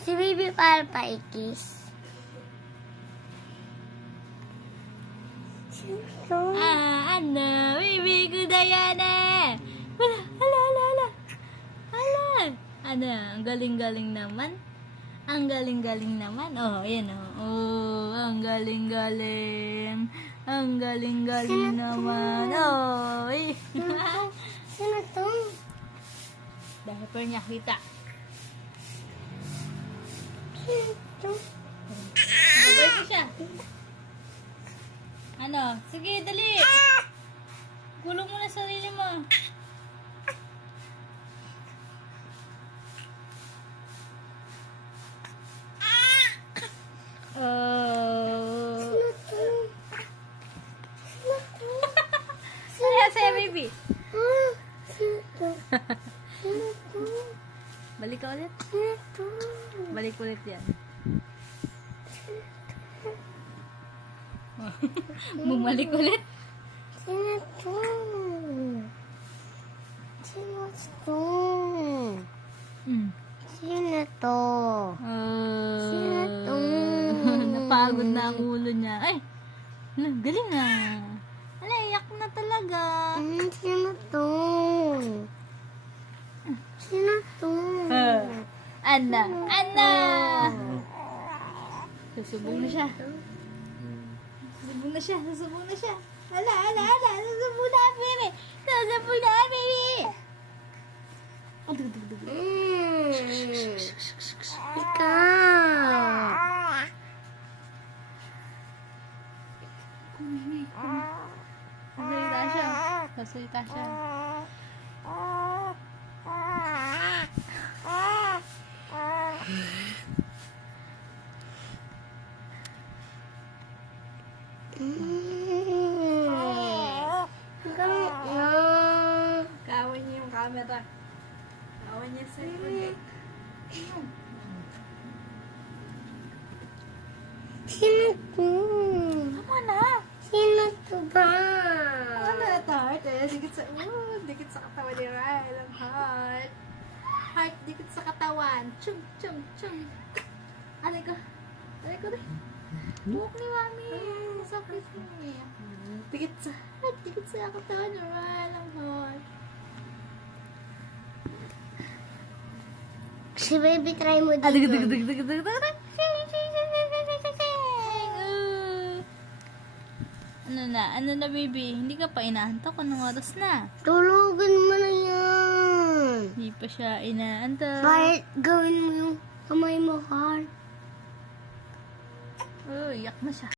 Si baby para paikis. Ano? Baby ko Diana! Hala, hala, hala, hala. Hala. Ano? Ang galing-galing naman. Ang galing-galing naman. Oh, ayan oh. Oh, ang galing-galing. Ang galing-galing naman. Oh, Sino to? diaper niya, kita. Sino to? Babay ko siya. Ano? Sige, dali. Gulong mo na sarili mo. Oh. Sino to? Sino to? Ano sa'yo, baby? Ah, sino to? Sino to? Balik ka ulit. Sino to? Balik ulit yan. Bumalik ulit. Sino to? Sino to? Mm. Sino to? Sino to? Napagod na ang ulo niya. Ay! Galing ah. Ala, iyak na talaga. Sino to? Sino to? Ana! Ana! Susubong na siya. Susubong na siya. Susubong na siya. Ala, ala, ala. Susubong na, baby. Susubong na, baby. Ikaw. Sasalita siya. Sasalita siya. Kawan niya yung camera. Kawan niya sa Sino to? Tama na. Sino to ba? Ano ito? Heart eh. Dikit sa katawan ni Ryle. Ang heart. Heart, dikit sa katawan. Chung, chung, chung. Aray ko. Aray ko rin. Buhok ni Mami. Sakit niya. Dikit sa heart. Dikit sa katawan ni Ryle. Ang heart. Si baby, try mo dito. Ano na? Ano na, baby? Hindi ka pa inaantok? Anong oras na? Tulugan mo na yan. Hindi pa siya inaantok. Bakit gawin mo yung kamay mo hard? Oh, iyak na siya.